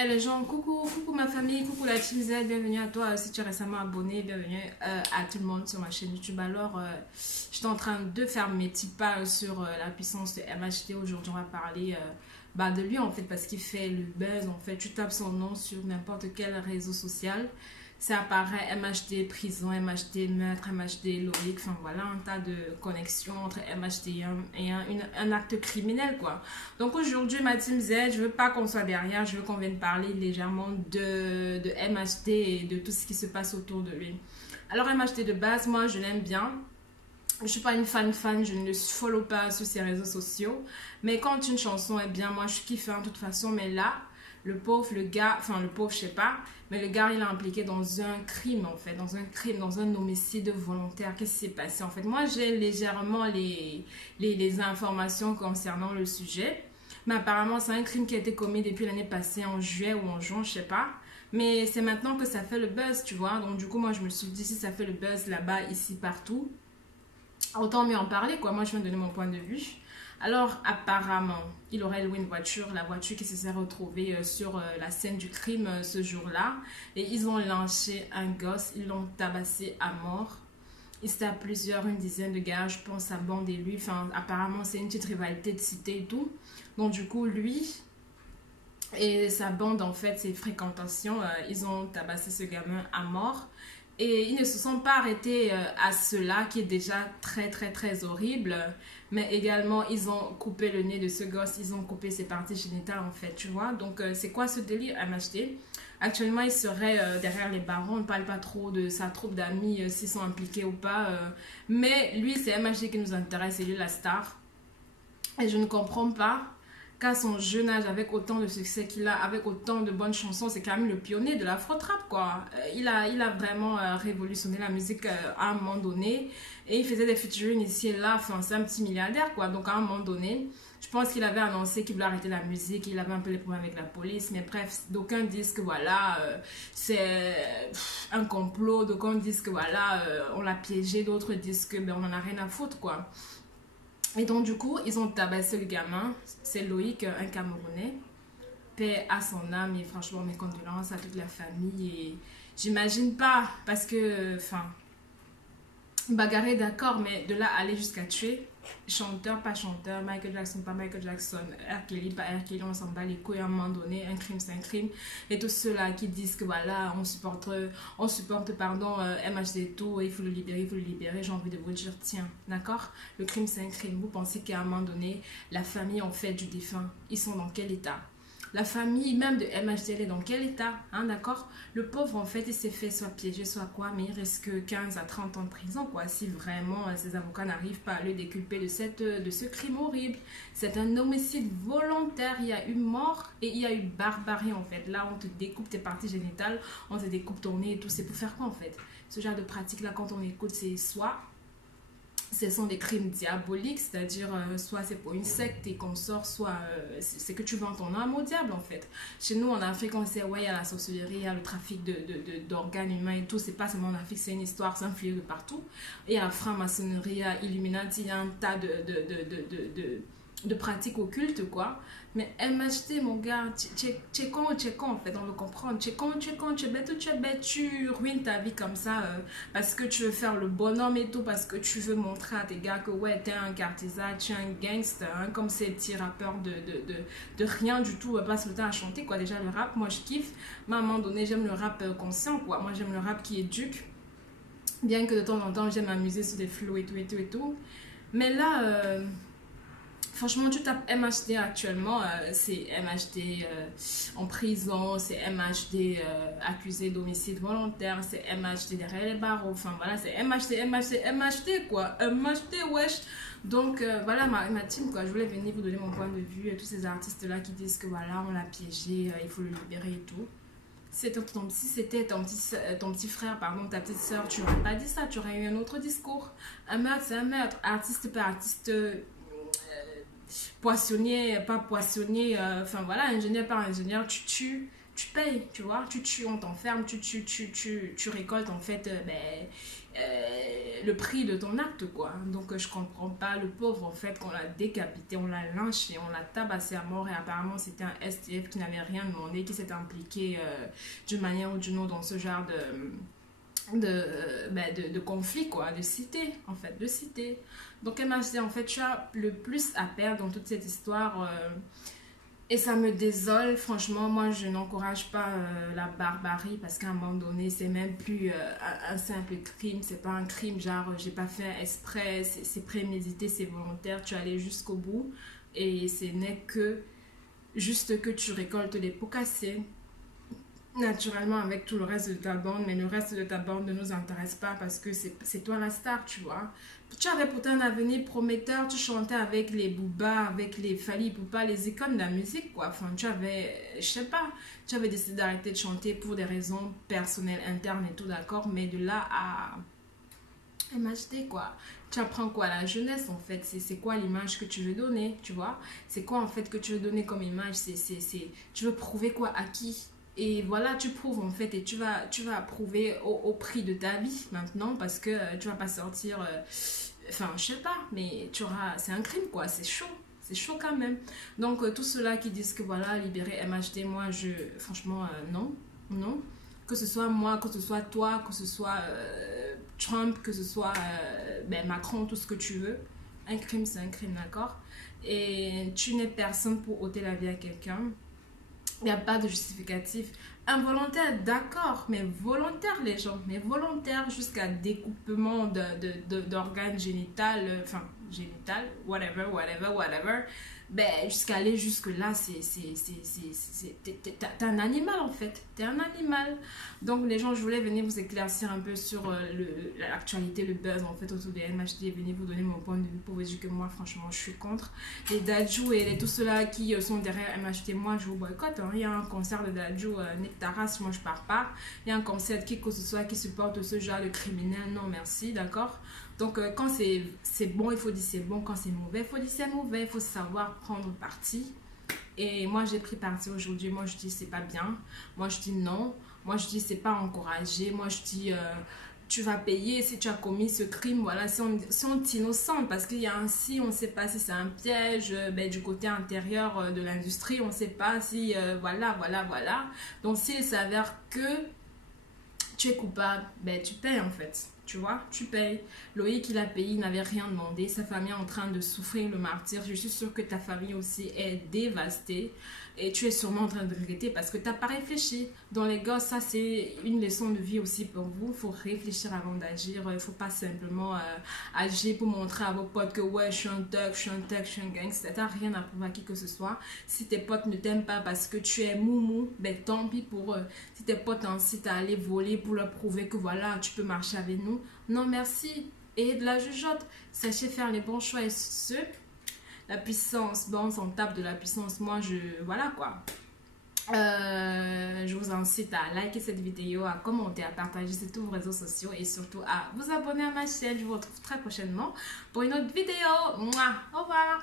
Eh les gens, coucou, coucou ma famille, coucou la Team Z, bienvenue à toi si tu es récemment abonné, bienvenue à tout le monde sur ma chaîne YouTube. Alors, j'étais en train de faire mes petits pas sur la puissance de MHD. Aujourd'hui, on va parler de lui en fait parce qu'il fait le buzz. En fait, tu tapes son nom sur n'importe quel réseau social, ça apparaît MHD prison, MHD meurtre, MHD Loïc, enfin voilà, un tas de connexions entre MHD et un acte criminel quoi. Donc aujourd'hui ma team Z, je veux pas qu'on soit derrière, je veux qu'on vienne parler légèrement de MHD et de tout ce qui se passe autour de lui. Alors MHD de base, moi je l'aime bien. Je suis pas une fan, je ne le follow pas sur ses réseaux sociaux. Mais quand une chanson est bien, moi je kiffe de toute façon. Mais là, le pauvre, le gars, enfin le pauvre je sais pas, mais le gars il est impliqué dans un crime en fait, dans un homicide volontaire. Qu'est-ce qui s'est passé en fait? Moi j'ai légèrement les informations concernant le sujet. Mais apparemment c'est un crime qui a été commis depuis l'année passée en juillet ou en juin, je sais pas. Mais c'est maintenant que ça fait le buzz, tu vois. Donc du coup moi je me suis dit si ça fait le buzz là-bas, ici, partout, autant mieux en parler quoi. Moi je viens de donner mon point de vue. Alors apparemment il aurait loué une voiture, la voiture qui se serait retrouvée sur la scène du crime ce jour-là, et ils ont lynché un gosse, ils l'ont tabassé à mort. Il c'était à plusieurs, une dizaine de gars, je pense, à bande et lui, enfin apparemment c'est une petite rivalité de cité et tout. Donc du coup lui et sa bande, en fait, ses fréquentations, ils ont tabassé ce gamin à mort. Et ils ne se sont pas arrêtés à cela, qui est déjà très, très, très horrible. Mais également, ils ont coupé le nez de ce gosse, ils ont coupé ses parties génitales, en fait, tu vois. Donc, c'est quoi ce délire MHD? Actuellement, il serait derrière les barreaux. On ne parle pas trop de sa troupe d'amis, s'ils sont impliqués ou pas. Mais lui, c'est MHD qui nous intéresse, c'est lui la star. Et je ne comprends pas qu'à son jeune âge, avec autant de succès qu'il a, avec autant de bonnes chansons, c'est quand même le pionnier de l'afro-trap, quoi. Il a vraiment révolutionné la musique à un moment donné. Et il faisait des featuring ici et là. Enfin, c'est un petit milliardaire, quoi. Donc, à un moment donné, je pense qu'il avait annoncé qu'il voulait arrêter la musique. Il avait un peu les problèmes avec la police. Mais bref, d'aucuns disent que voilà, c'est un complot. D'aucuns disent que voilà, on l'a piégé. D'autres disent que ben, on en a rien à foutre, quoi. Et donc, du coup, ils ont tabassé le gamin. C'est Loïc, un Camerounais. Paix à son âme et franchement, mes condoléances à toute la famille. Et j'imagine pas, parce que, enfin, bagarrer d'accord, mais de là aller jusqu'à tuer, chanteur, pas chanteur, Michael Jackson, pas Michael Jackson, R. Kelly, pas R. Kelly, on s'en bat les couilles à un moment donné, un crime, c'est un crime. Et tous ceux-là qui disent que voilà, on supporte pardon, MHD et tout, il faut le libérer, j'ai envie de vous dire, tiens, d'accord, le crime, c'est un crime. Vous pensez qu'à un moment donné, la famille, en fait, du défunt, ils sont dans quel état? La famille même de MHD, elle est dans quel état, hein, d'accord? Le pauvre, en fait, il s'est fait soit piégé, soit quoi, mais il risque que 15 à 30 ans de prison, quoi, si vraiment ses avocats n'arrivent pas à le déculper de ce crime horrible. C'est un homicide volontaire, il y a eu mort et il y a eu barbarie, en fait. Là, on te découpe tes parties génitales, on te découpe ton nez et tout, c'est pour faire quoi, en fait? Ce genre de pratique-là, quand on écoute, c'est soit ce sont des crimes diaboliques, c'est-à-dire soit c'est pour une secte et qu'on sort, soit c'est que tu vends ton âme au diable en fait. Chez nous en Afrique, on sait, ouais, il y a la sorcellerie, il y a le trafic d'organes humains et tout, c'est pas seulement en Afrique, c'est une histoire, c'est un fléau de partout. Il y a la franc-maçonnerie, il y a Illuminati, il y a un tas de pratiques occultes quoi. Mais MHD mon gars, tu es con en fait, on veut comprendre. Tu es con, tu es bête ou tu es bête, tu ruines ta vie comme ça parce que tu veux faire le bonhomme et tout, parce que tu veux montrer à tes gars que ouais, t'es un cartisan, tu es un gangster, hein, comme ces petits rappeurs de rien du tout, passe le temps à chanter quoi. Déjà le rap, moi je kiffe, mais à un moment donné j'aime le rap conscient quoi. Moi j'aime le rap qui éduque, bien que de temps en temps j'aime m'amuser sur des flows et tout et tout et tout. Mais là... franchement, tu tapes MHD actuellement, c'est MHD en prison, c'est MHD accusé d'homicide volontaire, c'est MHD derrière les barreaux, enfin voilà, c'est MHD quoi, MHD wesh. Donc voilà ma team quoi, je voulais venir vous donner mon point de vue, tous ces artistes là qui disent que voilà, on l'a piégé, il faut le libérer et tout. Si c'était ton petit frère, pardon, ta petite soeur, tu n'aurais pas dit ça, tu aurais eu un autre discours. Un meurtre, c'est un meurtre, artiste par artiste... poissonnier, pas poissonnier, enfin voilà, ingénieur par ingénieur, tu tues, tu payes, tu vois. Tu tues, on t'enferme, tu récoltes en fait le prix de ton acte, quoi. Donc, je comprends pas. Le pauvre, en fait, qu'on l'a décapité, on l'a lynché, on l'a tabassé à mort. Et apparemment, c'était un STF qui n'avait rien demandé, qui s'est impliqué d'une manière ou d'une autre dans ce genre de conflit, quoi, de cité, en fait, de cité. Donc, elle m'a dit, en fait, tu as le plus à perdre dans toute cette histoire. Et ça me désole, franchement, moi je n'encourage pas la barbarie parce qu'à un moment donné, c'est même plus un simple crime, c'est pas un crime genre j'ai pas fait exprès, c'est prémédité, c'est volontaire, tu es allé jusqu'au bout et ce n'est que juste que tu récoltes les pots cassés naturellement avec tout le reste de ta bande, mais le reste de ta bande ne nous intéresse pas parce que c'est toi la star, tu vois. Tu avais pourtant un avenir prometteur, tu chantais avec les Booba, avec les Fally Ipupa, les icônes de la musique, quoi. Enfin, tu avais, je sais pas, tu avais décidé d'arrêter de chanter pour des raisons personnelles, internes et tout, d'accord, mais de là à MHD, quoi. Tu apprends quoi à la jeunesse, en fait? C'est quoi l'image que tu veux donner, tu vois? C'est quoi, en fait, que tu veux donner comme image? Tu veux prouver quoi à qui? Et voilà, tu prouves en fait et tu vas prouver au prix de ta vie maintenant parce que tu vas pas sortir, enfin je sais pas, mais c'est un crime quoi, c'est chaud quand même. Donc tous ceux-là qui disent que voilà, libérer MHD, moi franchement non, non. Que ce soit moi, que ce soit toi, que ce soit Trump, que ce soit Macron, tout ce que tu veux, un crime c'est un crime, d'accord? Et tu n'es personne pour ôter la vie à quelqu'un. Il n'y a pas de justificatif. Involontaire, d'accord, mais volontaire, les gens. Mais volontaire jusqu'à découpement d'organes génitales, enfin, génital, whatever, whatever, whatever. Ben, jusqu'à aller jusque-là, t'es un animal en fait. T'es un animal. Donc, les gens, je voulais venir vous éclaircir un peu sur l'actualité, le buzz en fait autour des MHD. Venir vous donner mon point de vue pour vous dire que moi, franchement, je suis contre. Les Dadju et tous ceux-là qui sont derrière MHD, moi, je vous boycotte. Hein. Il y a un concert de Dadju, Nick Taras, moi, je pars pas. Il y a un concert de qui que ce soit qui supporte ce genre de criminel, non, merci, d'accord? Donc, quand c'est bon, il faut dire c'est bon. Quand c'est mauvais, il faut dire c'est mauvais. Il faut savoir prendre parti. Et moi, j'ai pris parti aujourd'hui. Moi, je dis c'est pas bien. Moi, je dis non. Moi, je dis c'est pas encouragé. Moi, je dis tu vas payer si tu as commis ce crime. Voilà, si on t'innocente. Parce qu'il y a un si, on ne sait pas si c'est un piège du côté intérieur de l'industrie. On ne sait pas si, voilà. Donc, s'il s'avère que tu es coupable, ben, tu payes en fait. Tu vois, tu payes. Loïc, il a payé, il n'avait rien demandé. Sa famille est en train de souffrir le martyr. Je suis sûre que ta famille aussi est dévastée. Et tu es sûrement en train de regretter parce que tu n'as pas réfléchi. Dans les gars, ça c'est une leçon de vie aussi pour vous. Il faut réfléchir avant d'agir. Il ne faut pas simplement agir pour montrer à vos potes que ouais, je suis un thug, je suis un thug, je suis un gangster. Tu n'as rien à prouver à qui que ce soit. Si tes potes ne t'aiment pas parce que tu es moumou, ben tant pis pour eux. Si tes potes incitent à aller voler pour leur prouver que voilà, tu peux marcher avec nous, non merci. Et de la jugeote. Sachez faire les bons choix et ce. La puissance, bon, on s'en tape de la puissance. Moi, voilà quoi. Je vous incite à liker cette vidéo, à commenter, à partager sur tous vos réseaux sociaux et surtout à vous abonner à ma chaîne. Je vous retrouve très prochainement pour une autre vidéo. Mouah, au revoir.